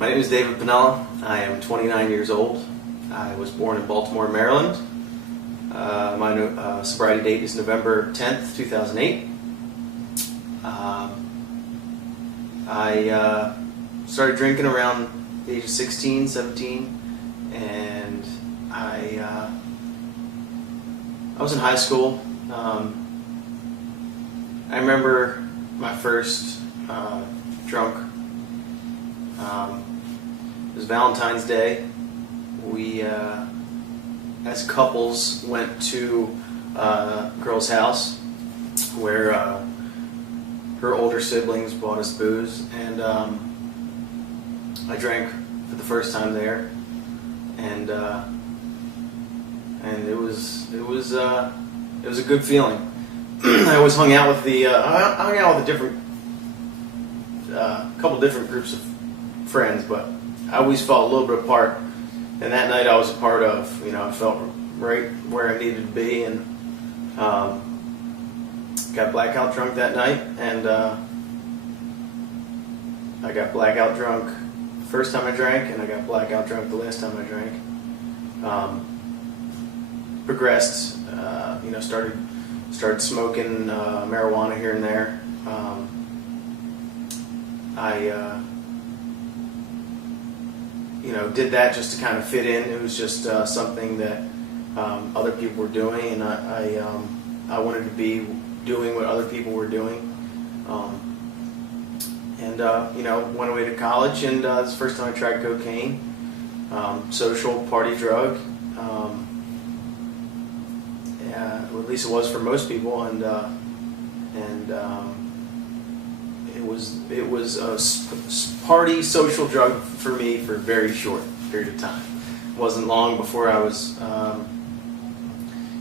My name is David Pinella. I am 29 years old. I was born in Baltimore, Maryland. My sobriety date is November 10th, 2008. I started drinking around the age of 16, 17, and I was in high school. I remember my first drunk. It was Valentine's Day. We, as couples, went to a girl's house where her older siblings bought us booze, and I drank for the first time there, and it was a good feeling. I always hung out with a couple different groups of friends, but I always felt a little bit apart. And that night I was a part of. I felt right where I needed to be, and got blackout drunk that night. And I got blackout drunk the first time I drank, and I got blackout drunk the last time I drank. Progressed, started smoking marijuana here and there. I did that just to kind of fit in. It was just something that other people were doing, and I wanted to be doing what other people were doing. Went away to college, and it's the first time I tried cocaine, social party drug. At least it was for most people, and it was a party social drug for me for a very short period of time. It wasn't long before I was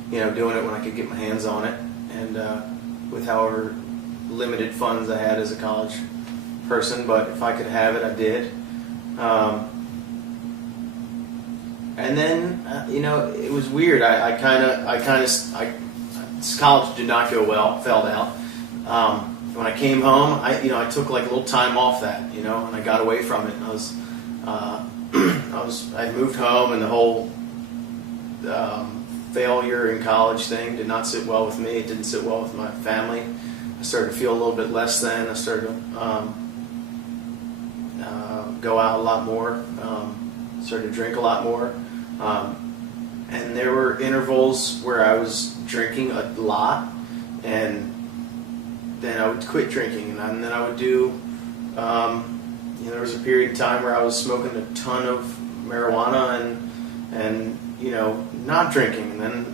doing it when I could get my hands on it, and with however limited funds I had as a college person, but if I could have it, I did. And then it was weird. College did not go well. Failed out. When I came home, I took like a little time off that, and I got away from it. And I moved home, and the whole failure in college thing did not sit well with me. It didn't sit well with my family. I started to feel a little bit less than. I started to go out a lot more. Started to drink a lot more. And there were intervals where I was drinking a lot, and then I would quit drinking, and then I would do, there was a period of time where I was smoking a ton of marijuana and not drinking, and then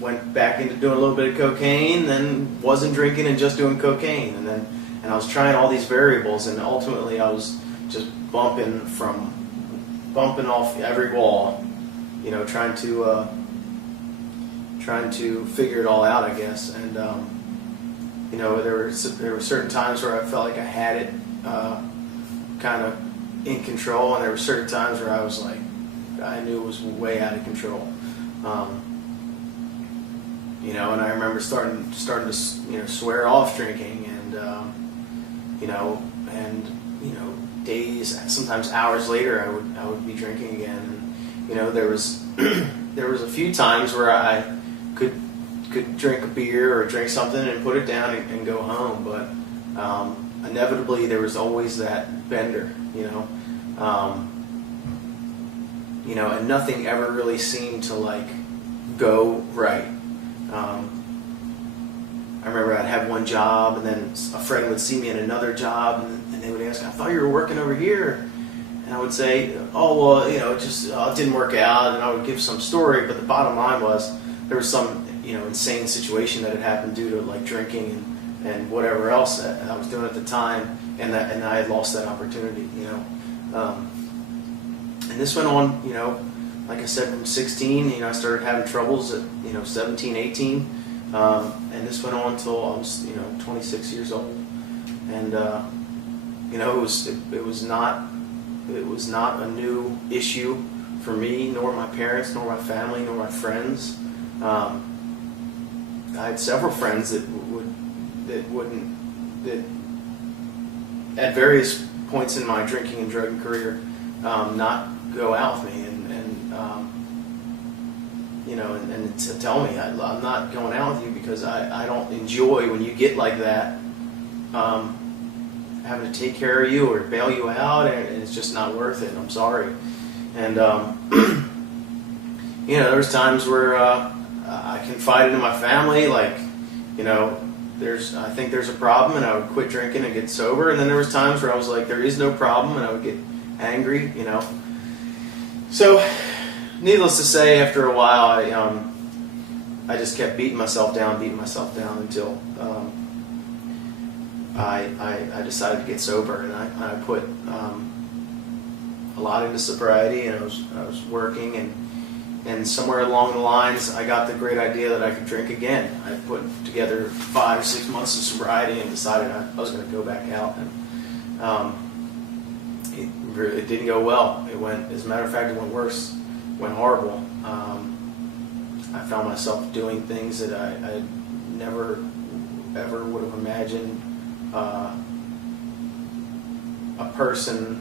went back into doing a little bit of cocaine, then wasn't drinking and just doing cocaine, and I was trying all these variables, and ultimately I was just bumping off every wall, trying to figure it all out, I guess. And there were certain times where I felt like I had it kind of in control, and there were certain times where I was like, I knew it was way out of control. And I remember starting to swear off drinking, and days, sometimes hours later, I would be drinking again. And there was a few times where I could drink a beer or drink something and put it down and go home, but inevitably there was always that bender, and nothing ever really seemed to like go right. I remember I'd have one job, and then a friend would see me at another job, and they would ask, "I thought you were working over here." And I would say, "Oh, well, it just it didn't work out," and I would give some story, but the bottom line was there was some insane situation that had happened due to like drinking and whatever else that I was doing at the time, and I had lost that opportunity, and this went on, like I said, from 16, I started having troubles at 17, 18, and this went on until I was 26 years old, and it was not a new issue for me, nor my parents, nor my family, nor my friends. I had several friends that at various points in my drinking and drug career not go out with me, and you know, and to tell me I'm not going out with you because I don't enjoy when you get like that, having to take care of you or bail you out, and it's just not worth it. I'm sorry. And you know, there was times where I confided in my family, like, you know, I think there's a problem, and I would quit drinking and get sober. And then there was times where I was like, there is no problem, and I would get angry, you know. So, needless to say, after a while, I just kept beating myself down until I decided to get sober, and I put a lot into sobriety, and I was working, and somewhere along the lines, I got the great idea that I could drink again. I put together 5 or 6 months of sobriety and decided I was going to go back out, and it didn't go well. It went, as a matter of fact, it went worse. It went horrible. I found myself doing things that I never ever would have imagined a person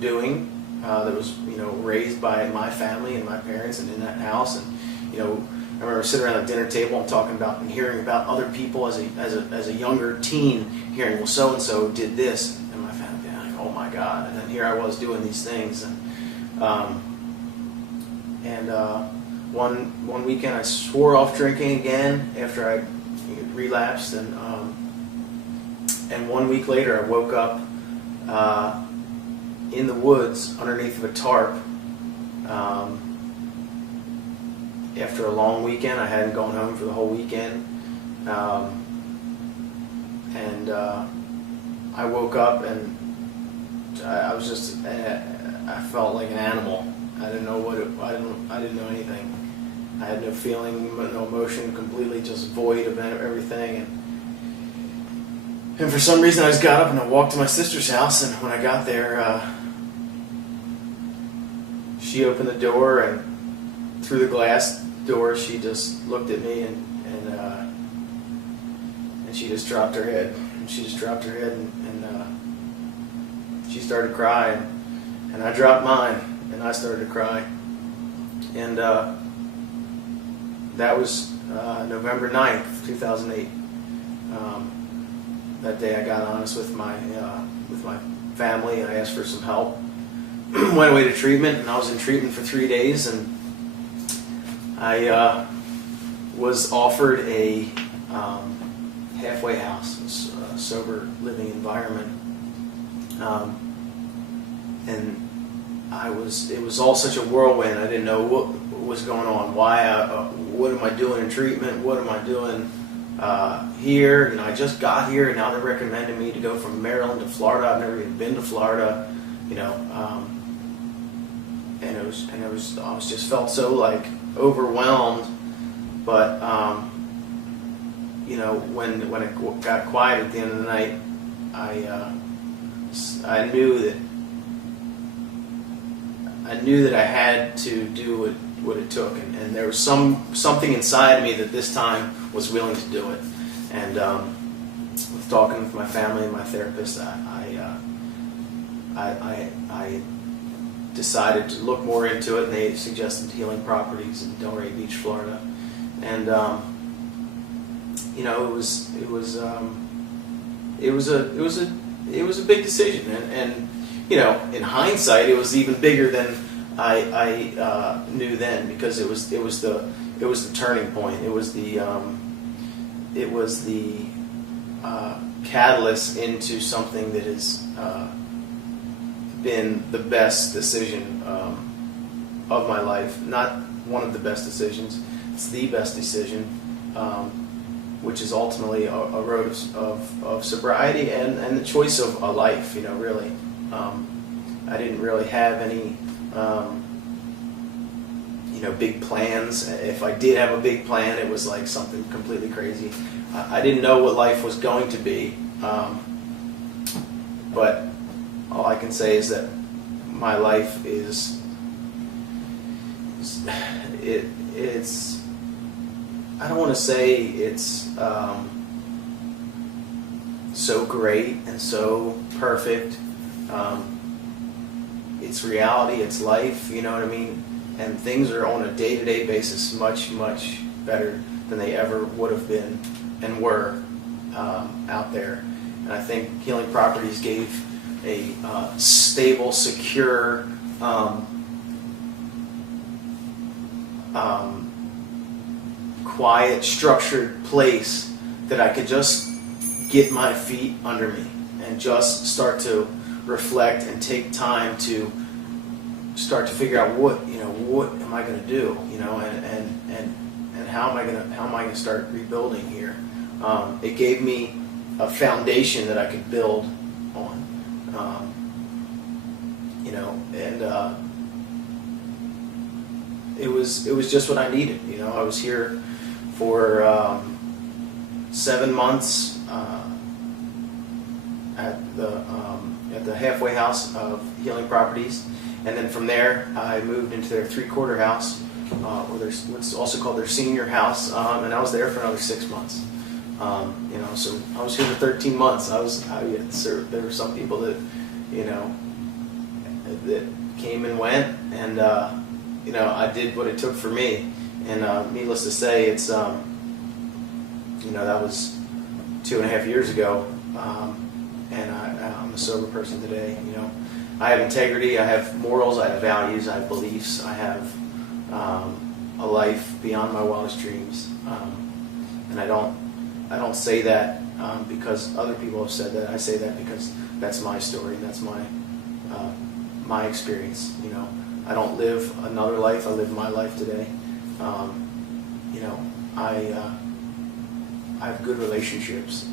doing. That was, you know, raised by my family and my parents and in that house. And, you know, I remember sitting around the dinner table and talking about and hearing about other people as a younger teen, hearing, well, so and so did this, and my family being like, oh my God. And then here I was doing these things, and one weekend I swore off drinking again after I relapsed, and 1 week later I woke up in the woods underneath of a tarp. After a long weekend, I hadn't gone home for the whole weekend, and I woke up and I was just I felt like an animal. I didn't know I didn't know anything. I had no feeling, no emotion, completely just void of everything. And for some reason, I just got up and I walked to my sister's house. And when I got there, she opened the door, and through the glass door, she just looked at me, and she just dropped her head. And she just dropped her head, and she started crying, and I dropped mine, and I started to cry. And that was November 9th, 2008. That day I got honest with my family. I asked for some help. Went away to treatment, and I was in treatment for 3 days, and I was offered a halfway house, a sober living environment, and it was all such a whirlwind. I didn't know what was going on. What am I doing in treatment? What am I doing here? You know, I just got here, and now they're recommending me to go from Maryland to Florida. I've never even been to Florida, you know, and I was just felt so like overwhelmed. But you know, when it got quiet at the end of the night, I knew that I had to do what it took, and there was something inside of me that this time was willing to do it. And with talking with my family and my therapist, I decided to look more into it, and they suggested Healing Properties in Delray Beach, Florida. And you know, it was a big decision, and you know, in hindsight, it was even bigger than I knew then, because it was the turning point. It was the catalyst into something that has been the best decision of my life. Not one of the best decisions. It's the best decision, which is ultimately a road of sobriety and the choice of a life. You know, really, I didn't really have any, you know, big plans. If I did have a big plan, it was like something completely crazy. I didn't know what life was going to be, but all I can say is that my life it's I don't want to say it's so great and so perfect. It's reality, it's life, you know what I mean? And things are on a day-to-day basis much, much better than they ever would have been and were out there. And I think Healing Properties gave a stable, secure, quiet, structured place that I could just get my feet under me and just start to reflect and take time to start to figure out what am I going to do, and how am I going to start rebuilding here. It gave me a foundation that I could build on, and it was just what I needed. I was here for 7 months at the halfway house of Healing Properties, and then from there I moved into their three-quarter house, or there's what's also called their senior house, and I was there for another 6 months. So I was here for 13 months. There were some people that that came and went, and I did what it took for me. And needless to say, it's that was 2.5 years ago, and I'm a sober person today. I have integrity, I have morals, I have values, I have beliefs, I have a life beyond my wildest dreams, and I don't say that because other people have said that. I say that because that's my story, and that's my experience. I don't live another life. I live my life today. I have good relationships.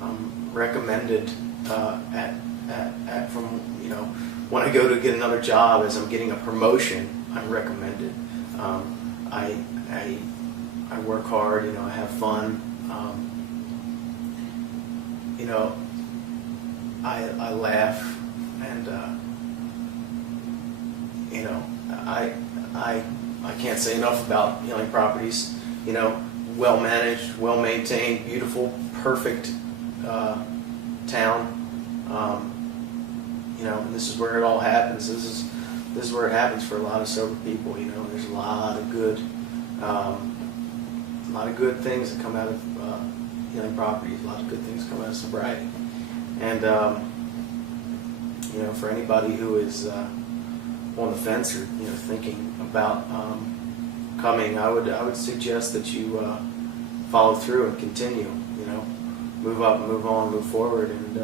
I'm recommended from when I go to get another job, as I'm getting a promotion, I'm recommended. I work hard. I have fun. I laugh, and I can't say enough about Healing Properties. Well managed, well maintained, beautiful, perfect town. This is where it all happens. This is where it happens for a lot of sober people. There's a lot of good things that come out of Healing Properties. A lot of good things come out of sobriety. And for anybody who is on the fence or thinking about coming, I would suggest that you follow through and continue. Move up, move on, move forward, and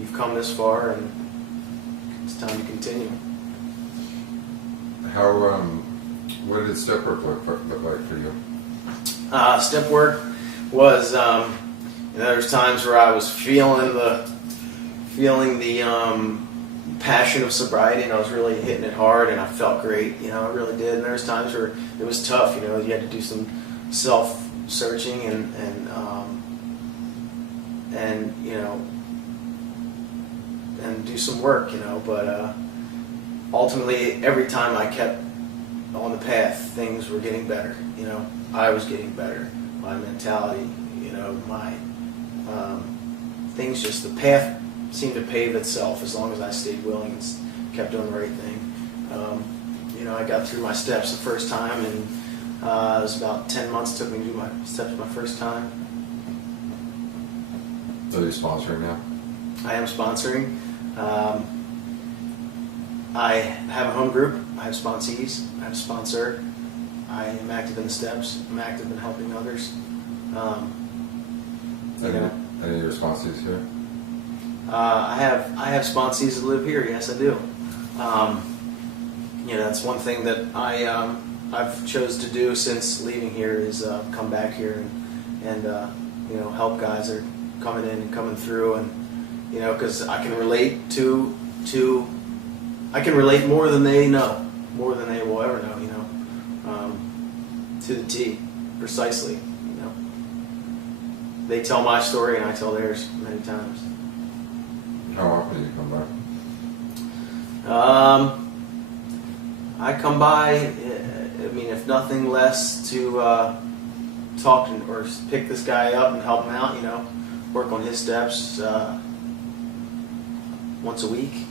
you've come this far, and it's time to continue. What did step work look like for you? Step work was there's times where I was feeling the passion of sobriety, and I was really hitting it hard, and I felt great. I really did. And there's times where it was tough. You had to do some self-searching and do some work. But ultimately, every time I kept on the path, things were getting better. I was getting better. My mentality, my things, just the path seemed to pave itself as long as I stayed willing and kept doing the right thing. I got through my steps the first time, and it was about 10 months it took me to do my steps my first time. So you're sponsoring now? I am sponsoring. I have a home group. I have sponsees. I have a sponsor. I am active in the steps. I'm active in helping others. Any of your sponsees here? I have sponsees that live here. Yes, I do. That's one thing that I've chose to do since leaving here is come back here and help guys that are coming in and coming through, and because I can relate I can relate more than they know, more than they will ever know. To the T, precisely. They tell my story and I tell theirs many times. How often do you come by? I come by, if nothing less, to talk or pick this guy up and help him out. You know, work on his steps once a week.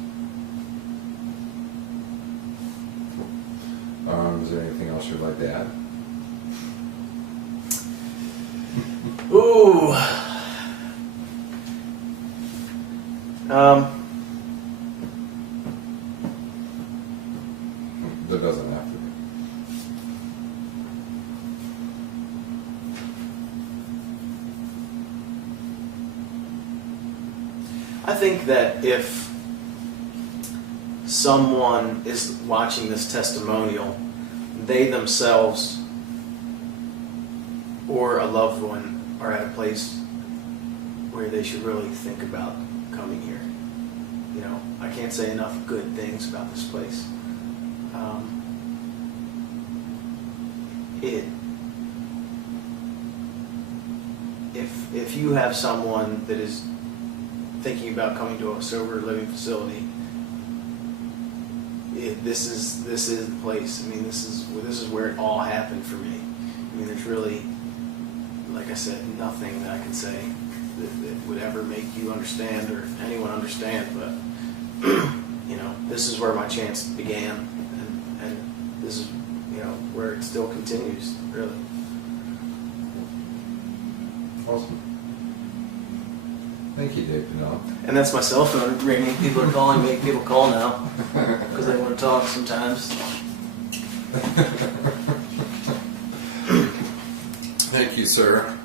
Is there anything else you'd like to add? Ooh. There doesn't have to be. I think that if someone is watching this testimonial, they themselves or a loved one are at a place where they should really think about coming here. You know, I can't say enough good things about this place. If you have someone that is thinking about coming to a sober living facility, this is the place. I mean, this is where it all happened for me. I mean, there's really, like I said, nothing that I can say that would ever make you understand or anyone understand. But you know, this is where my chance began, and this is, you know, where it still continues. Really. Awesome. Thank you, Dave Pinell. And that's my cell phone ringing. People are calling me. People call now because they want to talk sometimes. Thank you, sir.